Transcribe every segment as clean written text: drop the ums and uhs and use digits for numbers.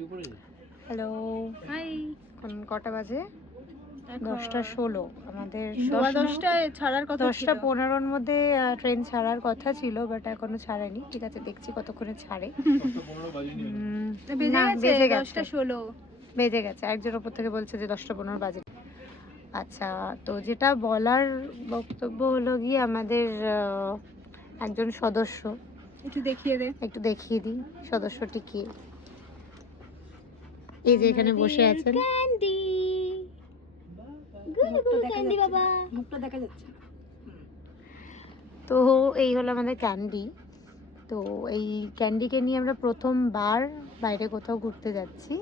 Hello, high. এখন কটা বাজে? 10:16। আমাদের 10টায় ছাড়ার কথা ছিল। 10:15-র মধ্যে ট্রেন ছাড়ার কথা ছিল, বাট এখনো ছাড়েনি। ঠিক আছে, দেখছি কতক্ষণে ছাড়ে। বেজে না, গেছে বেজে গেছে। 10:16। বেজে গেছে। একজন ওপর থেকে বলছে যে 10:15 বাজে। আচ্ছা, তো যেটা বলার বক্তব্য হলো গিয়ে আমাদের একজন সদস্য, একটু দেখিয়ে দিই সদস্যটি কে। এই যে এখানে বসে আছেন। ক্যান্ডি, গুলু ক্যান্ডি বাবা। মুখটা দেখা যাচ্ছে। তো এই হলো আমাদের ক্যান্ডি। তো এই ক্যান্ডিকে নিয়ে আমরা প্রথমবার বাইরে কোথাও ঘুরতে যাচ্ছি।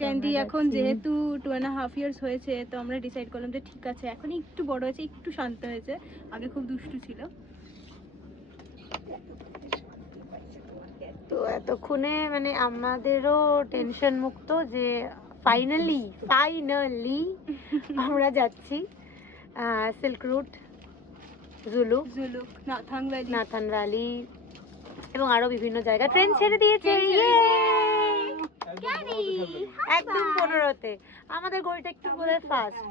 ক্যান্ডি এখন যেহেতু 2.5 ইয়ার্স হয়েছে, তো আমরা ডিসাইড করলাম যে ঠিক আছে, এখন একটু বড় হয়েছে, একটু শান্ত হয়েছে, আগে খুব দুষ্টু ছিল। তো এতক্ষণে মানে আমাদেরও টেনশন মুক্ত যে ফাইনালি আমরা যাচ্ছি silk route, Zuluk, Nathan valley এবং আরো বিভিন্ন জায়গা। ট্রেন ছেড়ে দিয়েছে একদম 15-তে। আমাদের ঘড়িটা একটু বোধহয় ফাস্ট,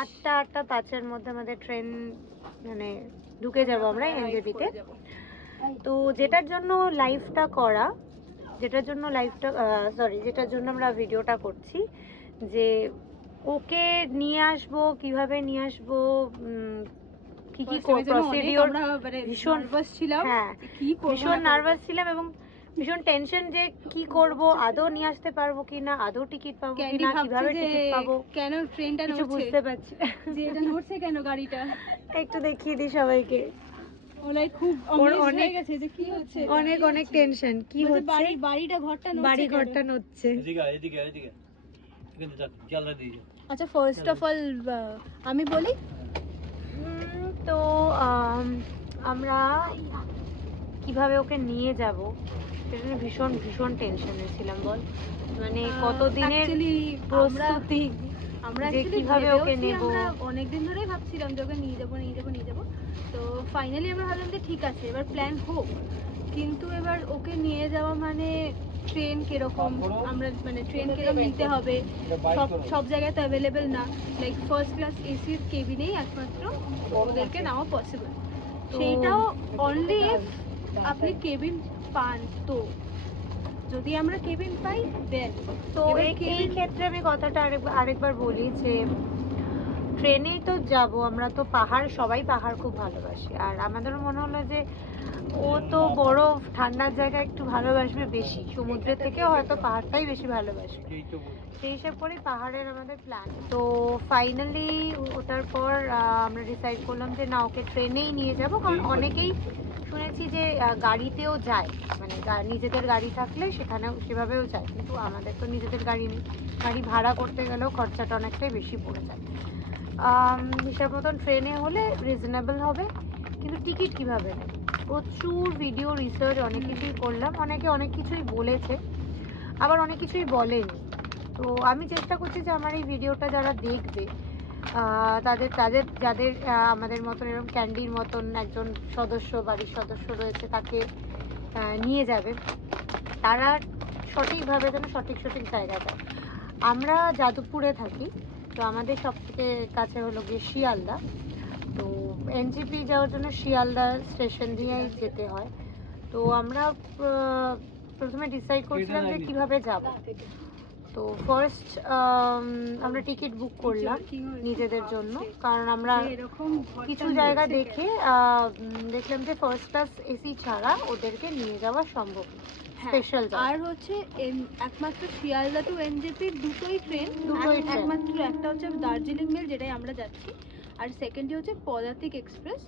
8:05-এর মধ্যে আমাদের ট্রেন, মানে ঢুকে যাবো আমরা এনজেপিতে। তো যেটার জন্য যেটার জন্য আমরা ভিডিওটা করছি, যে ওকে নিয়ে আসবো, কিভাবে নিয়ে আসবো, কি কি প্রসিডিওর, ভীষণ নার্ভাস ছিলাম এবং ভীষণ টেনশন যে কি করব, আদৌ নিয়ে আসতে পারবো কিনা, আদৌ টিকিট পাবো কিনা, কিভাবে টিকিট পাবো, কেন ট্রেনটা কিছু বুঝতে পারছি যে এটা নড়ছে কেন গাড়িটা। একটু দেখিয়ে দিই সবাইকে। ওলাই খুব অনেক হয়ে গেছে যে কি হচ্ছে, অনেক টেনশন, কি হচ্ছে, ঘরটা নড়ছে। আচ্ছা, ফার্স্ট অফ অল আমি বলি, তো আমরা কিভাবে ওকে নিয়ে যাব সেটা নিয়ে ভীষণ টেনশনে ছিলাম। বল, মানে কতদিনের প্রস্তুতি, আমরা যে কিভাবে ওকে নেব। অনেকদিন ধরেই ভাবছিলাম যে ওকে নিয়ে যাবো। তো ফাইনালি আমরা ভাবলাম যে ঠিক আছে, এবার প্ল্যান হোক। কিন্তু এবার ওকে নিয়ে যাওয়া মানে ট্রেন কিরকম, আমরা মানে ট্রেন কিরকম নিতে হবে, সব জায়গায় তো অ্যাভেলেবেল না। লাইক ফার্স্ট ক্লাস এসির কেবিনেই একমাত্র ওদেরকে নেওয়া পসিবল। সেইটাও অনলি আপনি কেবিন পান। তো যদি আমরা কেবিন পাই দেন। তো এই ক্ষেত্রে আমি কথাটা আরেকবার বলি যে ট্রেনেই তো যাব আমরা, তো সবাই পাহাড় খুব ভালোবাসি। আর আমাদেরও মনে হলো যে ও তো বরফ ঠান্ডার জায়গা একটু ভালোবাসবে বেশি, সমুদ্রের থেকে হয়তো পাহাড়টাই বেশি ভালোবাসবে, সেই হিসাব করেই পাহাড়ের আমাদের প্ল্যান। তো ফাইনালি ওটার পর আমরা ডিসাইড করলাম যে না, ওকে ট্রেনেই নিয়ে যাব। কারণ অনেকেই শুনেছি যে গাড়িতেও যায়, মানে নিজেদের গাড়ি থাকলে সেখানেও সেভাবেও যায়, কিন্তু আমাদের তো নিজেদের গাড়ি নেই। গাড়ি ভাড়া করতে গেলেও খরচাটা অনেকটাই বেশি পড়ে যায়। হিসাব মতন ট্রেনে হলে রিজনেবল হবে। কিন্তু টিকিট কিভাবে নেব, প্রচুর ভিডিও রিসার্চ, অনেক কিছুই করলাম। অনেকে অনেক কিছুই বলেছে, আবার অনেক কিছুই বলেনি। তো আমি চেষ্টা করছি যে আমার এই ভিডিওটা যারা দেখবে, যাদের আমাদের মতন এরকম ক্যান্ডির মতন একজন বাড়ির সদস্য রয়েছে, তাকে নিয়ে যাবে, তারা সঠিকভাবে যেন সঠিক জায়গা যায়। আমরা যাদবপুরে থাকি, তো আমাদের সব থেকে কাছে হলো গিয়ে শিয়ালদা। তো এনজেপি যাওয়ার জন্য শিয়ালদা স্টেশন দিয়ে যেতে হয়। তো আমরা প্রথমে ডিসাইড করছিলাম যে কিভাবে যাব। তো ফার্স্ট আমরা টিকিট বুক করলাম নিজেদের জন্য, কারণ আমরা কিছু জায়গা দেখে দেখলাম যে ফার্স্ট ক্লাস এসি ছাড়া ওদেরকে নিয়ে যাওয়া সম্ভব না। স্পেশাল আর হচ্ছে একমাত্র শিয়ালদা টু এনজেপি দুটোই ট্রেন, একমাত্র একটা হচ্ছে দার্জিলিং মেল, যেটাই আমরা যাচ্ছি, আর সেকেন্ডটি হচ্ছে পদাতিক এক্সপ্রেস।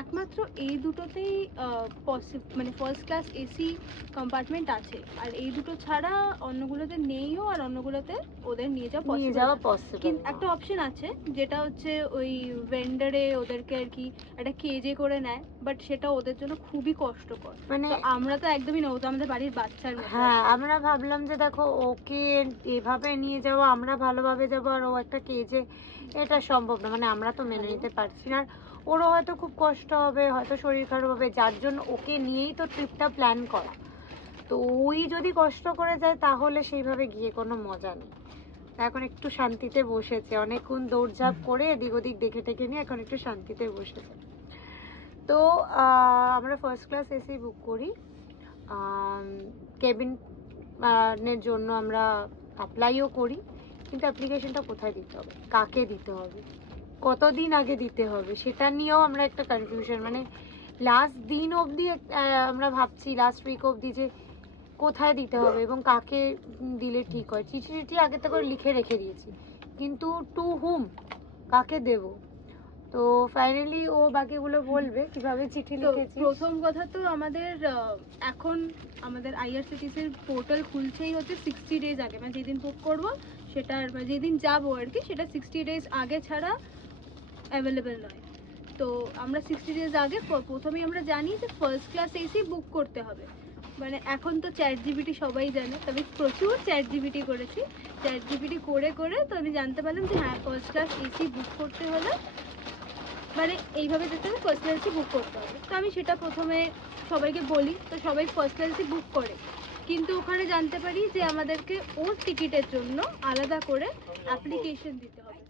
একমাত্র এই দুটোতেই মানে ফার্স্ট ক্লাস এসি কম্পার্টমেন্ট আছে, আর এই দুটো ছাড়া অন্যগুলোতে নেইও, আর অন্যগুলোতে ওদের নিয়ে যাওয়া পসিবল। কিন্তু একটা অপশন আছে, যেটা হচ্ছে ওই ভেন্ডারে ওদেরকে আর কি একটা কেজে করে নেয়, বাট সেটা ওদের জন্য খুবই কষ্টকর। মানে আমরা তো একদমই না, ও তো আমাদের বাড়ির বাচ্চার মতো। হ্যাঁ, আমরা ভাবলাম যে দেখো, ওকে এভাবে নিয়ে যাওয়া, আমরা ভালোভাবে যাবো আর ও একটা কেজে, এটা সম্ভব না। মানে আমরা তো মেনে নিতে পারছি না। ওরও হয়তো খুব কষ্ট হবে, হয়তো শরীর খারাপ হবে, যার জন্য ওকে নিয়েই তো ট্রিপটা প্ল্যান করা। তো ওই যদি কষ্ট করে যায় তাহলে সেইভাবে গিয়ে কোনো মজা নেই। এখন একটু শান্তিতে বসেছে, অনেকক্ষণ দৌড়ঝাঁপ করে এদিক ওদিক দেখে টেকে নিয়ে এখন একটু শান্তিতে বসেছে। তো আমরা ফার্স্ট ক্লাস এসি বুক করি, কেবিনের জন্য আমরা অ্যাপ্লাইও করি, কিন্তু অ্যাপ্লিকেশনটা কোথায় দিতে হবে, কাকে দিতে হবে, কতদিন আগে দিতে হবে, সেটা নিয়েও আমরা একটা কনফিউশন, মানে লাস্ট দিন অবধি আমরা ভাবছি, লাস্ট উইক অবধি যে কোথায় দিতে হবে এবং কাকে দিলে ঠিক হয়। চিঠি চিঠি আগে থেকে লিখে রেখে দিয়েছি, কিন্তু টু হুম, কাকে দেব। তো ফাইনালি ও বাকিগুলো বলবে কিভাবে চিঠি তো লিখেছি। প্রথম কথা তো আমাদের এখন আমাদের আইআরসিটিসির পোর্টাল খুলছেই হচ্ছে 60 ডেজ আগে, মানে যেদিন বুক করবো সেটার মানে যেদিন যাবো আর কি, সেটা 60 ডেজ আগে ছাড়া অ্যাভেলেবেল নয়। তো আমরা 60 ডেজ আগে প্রথমেই আমরা জানি যে ফার্স্ট ক্লাস এসি বুক করতে হবে। মানে এখন তো চ্যাট জিপিটি সবাই জানে, তবে প্রচুর চ্যাট জিপিটি করেছি। চ্যাট জিপিটি করে করে তো আমি জানতে পারলাম যে হ্যাঁ, ফার্স্ট ক্লাস এসি বুক করতে হলে মানে এইভাবে যেতে হবে, ফার্স্ট ক্লাস এসি বুক করতে হবে। তো আমি সেটা প্রথমে সবাইকে বলি, তো সবাই ফার্স্ট ক্লাস এসি বুক করে, কিন্তু ওখানে জানতে পারি যে আমাদেরকে ওর টিকিটের জন্য আলাদা করে অ্যাপ্লিকেশন দিতে হবে।